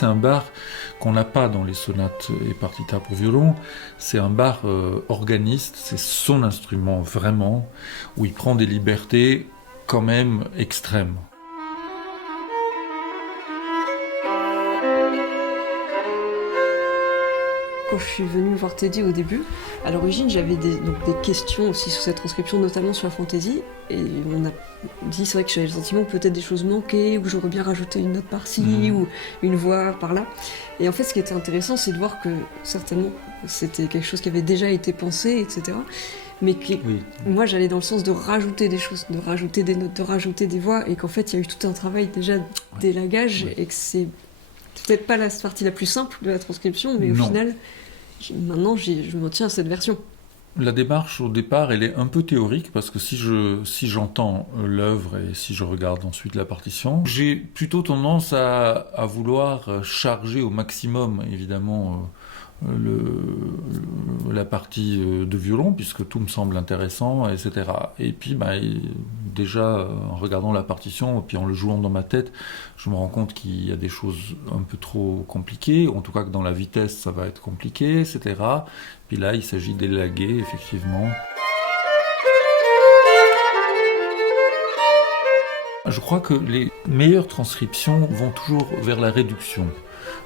C'est un bar qu'on n'a pas dans les sonates et partitas pour violon. C'est un bar organiste, c'est son instrument vraiment, où il prend des libertés quand même extrêmes. Quand je suis venue voir Teddy au début, à l'origine j'avais des questions aussi sur cette transcription, notamment sur la fantaisie, et on a dit, c'est vrai que j'avais le sentiment que peut-être des choses manquaient, ou j'aurais bien rajouté une note par-ci, ou une voix par-là. Et en fait ce qui était intéressant, c'est de voir que certainement c'était quelque chose qui avait déjà été pensé, etc. Mais que moi j'allais dans le sens de rajouter des choses, de rajouter des notes, de rajouter des voix, et qu'en fait il y a eu tout un travail déjà d'élagage, et que c'est peut-être pas la partie la plus simple de la transcription, mais au final, maintenant, je me tiens à cette version. La démarche, au départ, elle est un peu théorique, parce que si j'entends l'œuvre et si je regarde ensuite la partition, j'ai plutôt tendance à vouloir charger au maximum, évidemment, la partie de violon, puisque tout me semble intéressant, etc. Et puis, déjà, en regardant la partition, et puis en le jouant dans ma tête, je me rends compte qu'il y a des choses un peu trop compliquées, en tout cas que dans la vitesse, ça va être compliqué, etc. Puis là, il s'agit d'élaguer, effectivement. Je crois que les meilleures transcriptions vont toujours vers la réduction.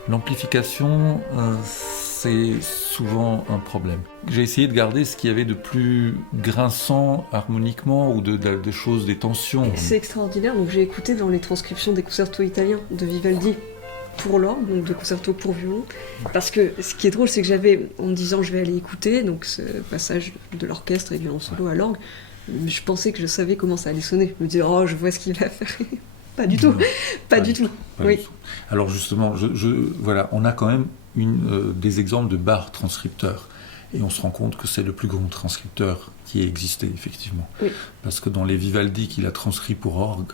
L'amplification, c'est souvent un problème. J'ai essayé de garder ce qu'il y avait de plus grinçant harmoniquement ou de choses, des tensions. C'est extraordinaire, donc j'ai écouté dans les transcriptions des concertos italiens de Vivaldi pour l'orgue, donc de concertos pour violon, parce que ce qui est drôle, c'est que j'avais, en me disant je vais aller écouter, donc ce passage de l'orchestre et violon solo à l'orgue, je pensais que je savais comment ça allait sonner. Je me disais, oh, je vois ce qu'il va faire. Pas du tout. Pas du tout. Oui. Alors justement, voilà, on a quand même des exemples de bars transcripteurs. Et on se rend compte que c'est le plus grand transcripteur qui ait existé, effectivement. Oui. Parce que dans les Vivaldi qu'il a transcrit pour orgue,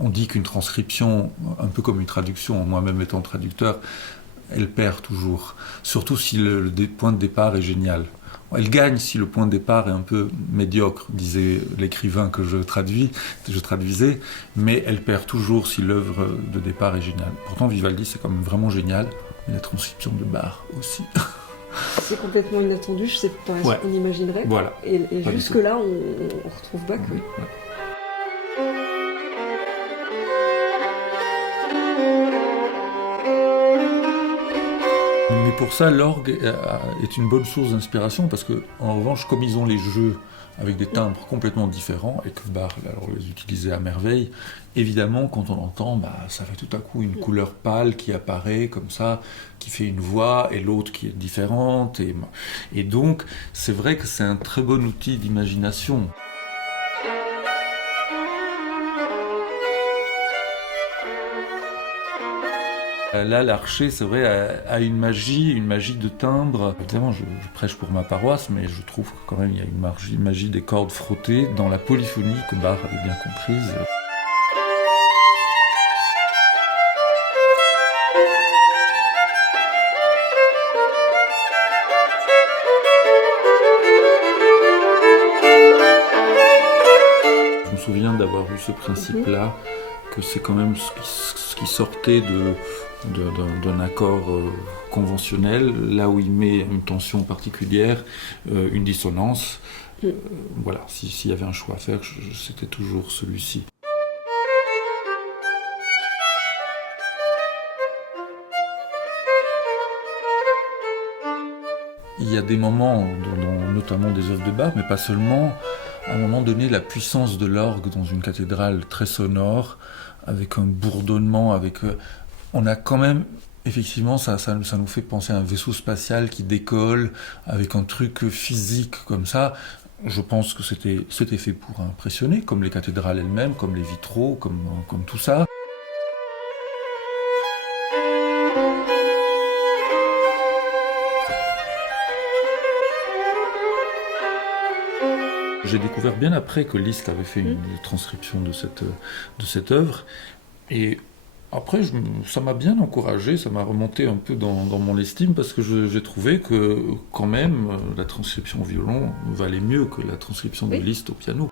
on dit qu'une transcription, un peu comme une traduction, moi-même étant traducteur, elle perd toujours. Surtout si le point de départ est génial. Elle gagne si le point de départ est un peu médiocre, disait l'écrivain que je traduisais, mais elle perd toujours si l'œuvre de départ est géniale. Pourtant, Vivaldi, c'est quand même vraiment génial, mais la transcription de Bach aussi. C'est complètement inattendu, je sais pas ce qu'on imaginerait. Voilà. Et jusque-là, on retrouve Bach, oui. Ouais. Mais pour ça, l'orgue est une bonne source d'inspiration, parce que, en revanche, comme ils ont les jeux avec des timbres complètement différents, et que Bach les utilisait à merveille, évidemment, quand on entend, ça fait tout à coup une couleur pâle qui apparaît comme ça, qui fait une voix, et l'autre qui est différente. Et donc, c'est vrai que c'est un très bon outil d'imagination. Là, l'archer, c'est vrai, a une magie de timbre. Évidemment, je prêche pour ma paroisse, mais je trouve que quand même il y a une magie des cordes frottées dans la polyphonie que Bach avait bien comprise. Je me souviens d'avoir eu ce principe-là, que c'est quand même ce qui sortait d'un accord conventionnel, là où il met une tension particulière, une dissonance. Voilà, s'il y avait un choix à faire, c'était toujours celui-ci. Il y a des moments, notamment des œuvres de Bach, mais pas seulement, à un moment donné, la puissance de l'orgue dans une cathédrale très sonore, avec un bourdonnement, on a quand même, effectivement, ça nous fait penser à un vaisseau spatial qui décolle, avec un truc physique comme ça. Je pense que c'était fait pour impressionner, comme les cathédrales elles-mêmes, comme les vitraux, comme tout ça. J'ai découvert bien après que Liszt avait fait une transcription de cette œuvre. Et après, ça m'a bien encouragé, ça m'a remonté un peu dans mon estime, parce que j'ai trouvé que, quand même, la transcription au violon valait mieux que la transcription de Liszt au piano.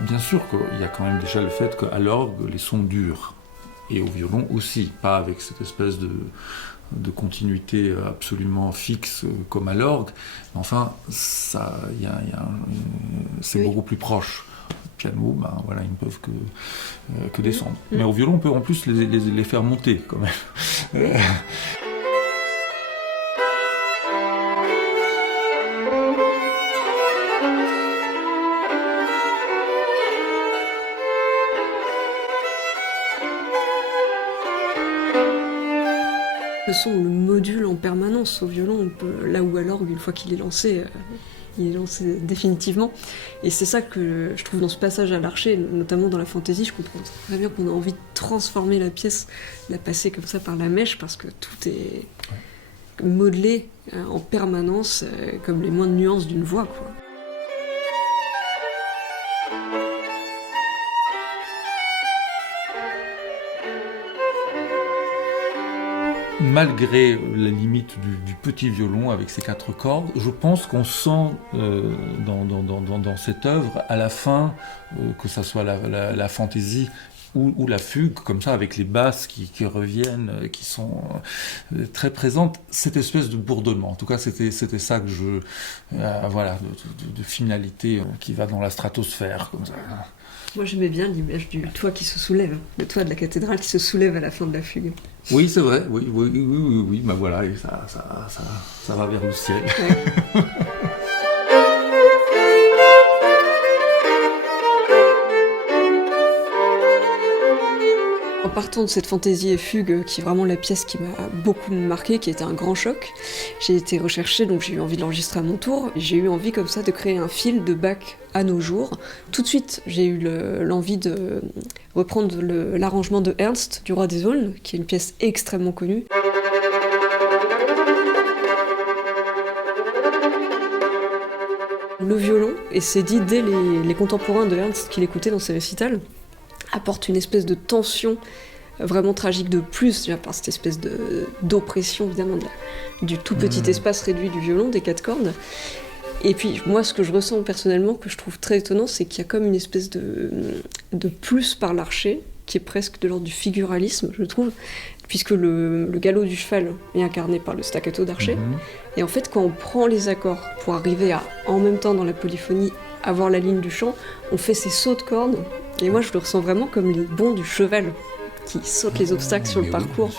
Bien sûr qu'il y a quand même déjà le fait qu'à l'orgue, les sons durent. Et au violon aussi, pas avec cette espèce de continuité absolument fixe comme à l'orgue. Enfin, ça, c'est beaucoup plus proche. Le piano, voilà, ils ne peuvent que descendre. Mais au violon, on peut en plus les faire monter quand même. Le son, on le module en permanence au violon, là où à l'orgue, une fois qu'il est lancé, il est lancé définitivement. Et c'est ça que je trouve dans ce passage à l'archer, notamment dans la fantaisie, je comprends très bien qu'on a envie de transformer la pièce, la passer comme ça par la mèche, parce que tout est modelé en permanence, comme les moindres nuances d'une voix, quoi. Malgré la limite du petit violon avec ses 4 cordes, je pense qu'on sent dans cette œuvre, à la fin, que ça soit la fantaisie ou la fugue, comme ça, avec les basses qui reviennent, qui sont très présentes, cette espèce de bourdonnement. En tout cas, c'était ça que voilà, de finalité qui va dans la stratosphère, comme ça. Moi, j'aimais bien l'image du toit qui se soulève, le toit de la cathédrale qui se soulève à la fin de la fugue. Oui, c'est vrai, oui, voilà, et ça va vers le ciel. Ouais. En partant de cette fantaisie et fugue, qui est vraiment la pièce qui m'a beaucoup marqué, qui était un grand choc, j'ai été rechercher, donc j'ai eu envie de l'enregistrer à mon tour, et j'ai eu envie comme ça de créer un fil de Bach à nos jours. Tout de suite, j'ai eu l'envie de reprendre l'arrangement de Ernst, du Roi des Aulnes, qui est une pièce extrêmement connue. Le violon, et c'est dit dès les contemporains de Ernst qui l'écoutaient dans ses récitals, apporte une espèce de tension vraiment tragique de plus, déjà par cette espèce d'oppression évidemment du tout petit espace réduit du violon, des 4 cordes. Et puis moi, ce que je ressens personnellement, que je trouve très étonnant, c'est qu'il y a comme une espèce de plus par l'archer, qui est presque de l'ordre du figuralisme, je trouve, puisque le galop du cheval est incarné par le staccato d'archer. Et en fait, quand on prend les accords pour arriver à, en même temps dans la polyphonie, avoir la ligne du chant, on fait ces sauts de cordes. Et moi, je le ressens vraiment comme les bonds du cheval qui saute les obstacles sur le parcours.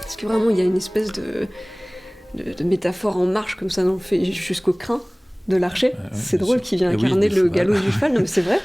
Parce que vraiment, il y a une espèce de métaphore en marche comme ça, on le fait jusqu'au crin de l'archer. C'est drôle qu'il vient incarner le galop du cheval, non, mais c'est vrai.